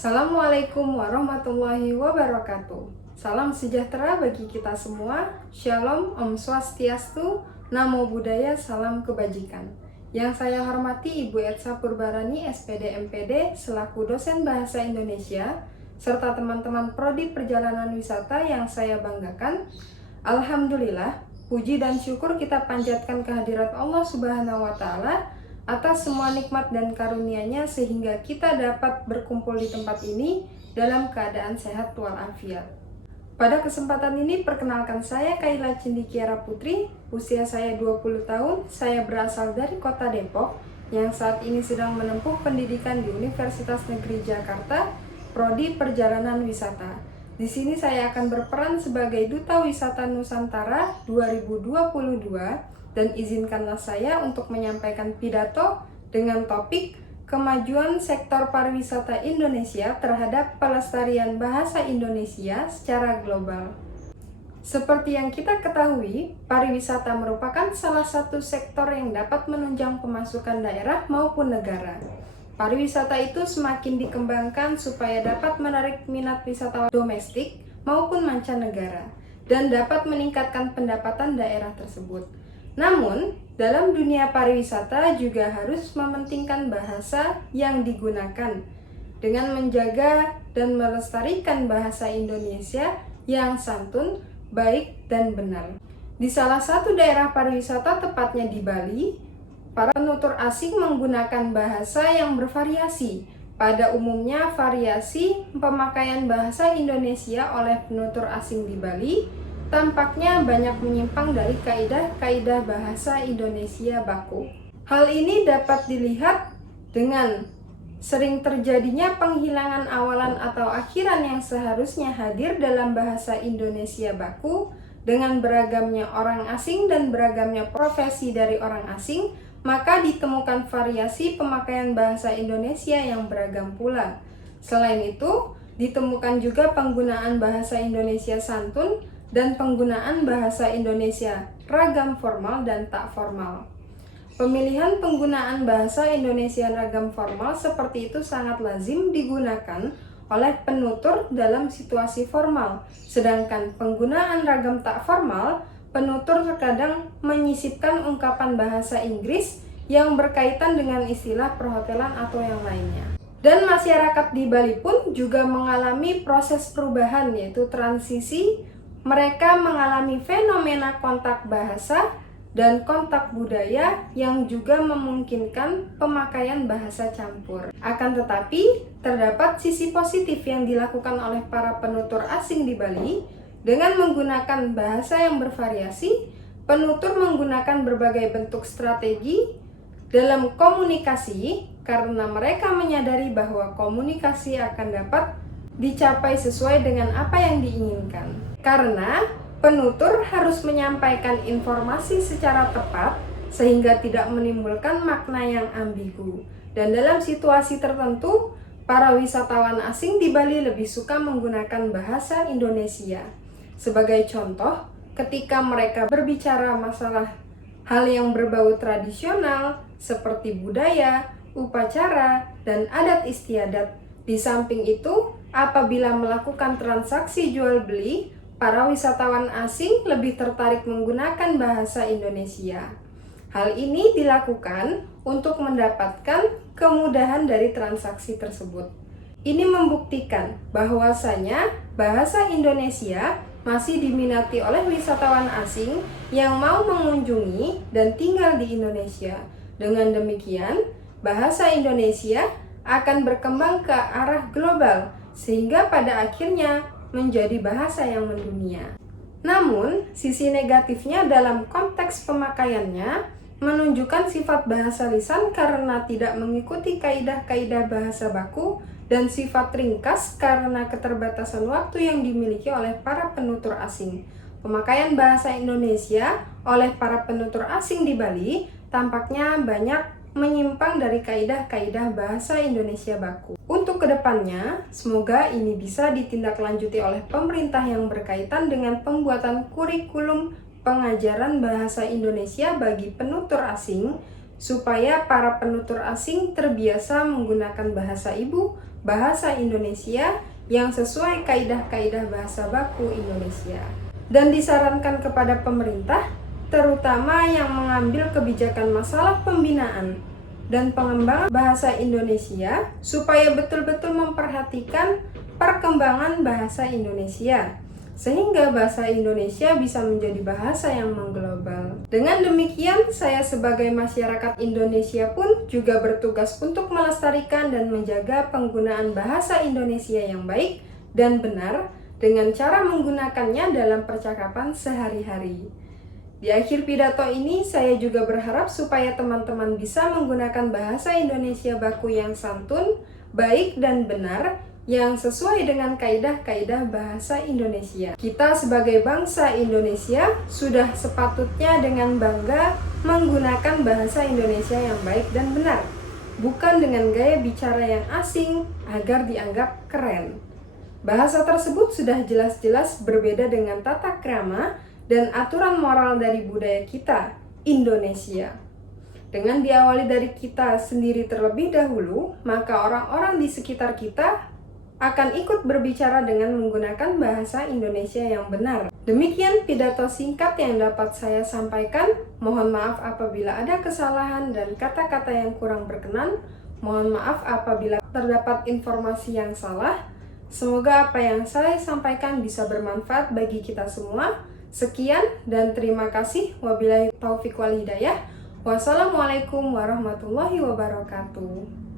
Assalamualaikum warahmatullahi wabarakatuh. Salam sejahtera bagi kita semua. Shalom, Om Swastiastu, Namo Buddhaya, salam kebajikan. Yang saya hormati Ibu Etsa Purbarani, SPD MPD, selaku dosen Bahasa Indonesia, serta teman-teman Prodi Perjalanan Wisata yang saya banggakan. Alhamdulillah, puji dan syukur kita panjatkan kehadirat Allah Subhanahu wa Ta'ala atas semua nikmat dan karunia-Nya sehingga kita dapat berkumpul di tempat ini dalam keadaan sehat walafiat. Pada kesempatan ini perkenalkan saya Kaila Cindikiara Putri, usia saya 20 tahun, saya berasal dari Kota Depok yang saat ini sedang menempuh pendidikan di Universitas Negeri Jakarta, Prodi Perjalanan Wisata. Di sini saya akan berperan sebagai Duta Wisata Nusantara 2022 dan izinkanlah saya untuk menyampaikan pidato dengan topik kemajuan sektor pariwisata Indonesia terhadap pelestarian bahasa Indonesia secara global. Seperti yang kita ketahui, pariwisata merupakan salah satu sektor yang dapat menunjang pemasukan daerah maupun negara. Pariwisata itu semakin dikembangkan supaya dapat menarik minat wisatawan domestik maupun mancanegara dan dapat meningkatkan pendapatan daerah tersebut. Namun, dalam dunia pariwisata juga harus mementingkan bahasa yang digunakan dengan menjaga dan melestarikan bahasa Indonesia yang santun, baik, dan benar. Di salah satu daerah pariwisata, tepatnya di Bali, para penutur asing menggunakan bahasa yang bervariasi. Pada umumnya, variasi pemakaian bahasa Indonesia oleh penutur asing di Bali tampaknya banyak menyimpang dari kaidah-kaidah bahasa Indonesia baku. Hal ini dapat dilihat dengan sering terjadinya penghilangan awalan atau akhiran yang seharusnya hadir dalam bahasa Indonesia baku. Dengan beragamnya orang asing dan beragamnya profesi dari orang asing, maka ditemukan variasi pemakaian bahasa Indonesia yang beragam pula. Selain itu, ditemukan juga penggunaan bahasa Indonesia santun dan penggunaan bahasa Indonesia ragam formal dan tak formal. Pemilihan penggunaan bahasa Indonesia ragam formal seperti itu sangat lazim digunakan oleh penutur dalam situasi formal, sedangkan penggunaan ragam tak formal, penutur terkadang menyisipkan ungkapan bahasa Inggris yang berkaitan dengan istilah perhotelan atau yang lainnya. Dan masyarakat di Bali pun juga mengalami proses perubahan, yaitu transisi. Mereka mengalami fenomena kontak bahasa dan kontak budaya yang juga memungkinkan pemakaian bahasa campur. Akan tetapi, terdapat sisi positif yang dilakukan oleh para penutur asing di Bali. Dengan menggunakan bahasa yang bervariasi, penutur menggunakan berbagai bentuk strategi dalam komunikasi karena mereka menyadari bahwa komunikasi akan dapat dicapai sesuai dengan apa yang diinginkan. Karena penutur harus menyampaikan informasi secara tepat sehingga tidak menimbulkan makna yang ambigu. Dan dalam situasi tertentu, para wisatawan asing di Bali lebih suka menggunakan bahasa Indonesia. Sebagai contoh, ketika mereka berbicara masalah hal yang berbau tradisional seperti budaya, upacara, dan adat istiadat. Di samping itu, apabila melakukan transaksi jual beli, para wisatawan asing lebih tertarik menggunakan bahasa Indonesia. Hal ini dilakukan untuk mendapatkan kemudahan dari transaksi tersebut. Ini membuktikan bahwasanya bahasa Indonesia masih diminati oleh wisatawan asing yang mau mengunjungi dan tinggal di Indonesia. Dengan demikian, bahasa Indonesia akan berkembang ke arah global sehingga pada akhirnya menjadi bahasa yang mendunia. Namun, sisi negatifnya dalam konteks pemakaiannya menunjukkan sifat bahasa lisan karena tidak mengikuti kaidah-kaidah bahasa baku dan sifat ringkas karena keterbatasan waktu yang dimiliki oleh para penutur asing. Pemakaian bahasa Indonesia oleh para penutur asing di Bali tampaknya banyak menyimpang dari kaidah-kaidah bahasa Indonesia baku. Untuk kedepannya, semoga ini bisa ditindaklanjuti oleh pemerintah yang berkaitan dengan pembuatan kurikulum pengajaran bahasa Indonesia bagi penutur asing, supaya para penutur asing terbiasa menggunakan bahasa ibu bahasa Indonesia yang sesuai kaidah-kaidah bahasa baku Indonesia. Dan disarankan kepada pemerintah, terutama yang mengambil kebijakan masalah pembinaan dan pengembangan bahasa Indonesia, supaya betul-betul memperhatikan perkembangan bahasa Indonesia, sehingga bahasa Indonesia bisa menjadi bahasa yang mengglobal. Dengan demikian, saya sebagai masyarakat Indonesia pun juga bertugas untuk melestarikan dan menjaga penggunaan bahasa Indonesia yang baik dan benar dengan cara menggunakannya dalam percakapan sehari-hari. Di akhir pidato ini, saya juga berharap supaya teman-teman bisa menggunakan bahasa Indonesia baku yang santun, baik dan benar, yang sesuai dengan kaidah-kaidah bahasa Indonesia. Kita sebagai bangsa Indonesia sudah sepatutnya dengan bangga menggunakan bahasa Indonesia yang baik dan benar, bukan dengan gaya bicara yang asing agar dianggap keren. Bahasa tersebut sudah jelas-jelas berbeda dengan tata krama dan aturan moral dari budaya kita, Indonesia. Dengan diawali dari kita sendiri terlebih dahulu, maka orang-orang di sekitar kita akan ikut berbicara dengan menggunakan bahasa Indonesia yang benar. Demikian pidato singkat yang dapat saya sampaikan. Mohon maaf apabila ada kesalahan dan kata-kata yang kurang berkenan. Mohon maaf apabila terdapat informasi yang salah. Semoga apa yang saya sampaikan bisa bermanfaat bagi kita semua. Sekian dan terima kasih. Wabillahi taufiq wal hidayah. Wassalamualaikum warahmatullahi wabarakatuh.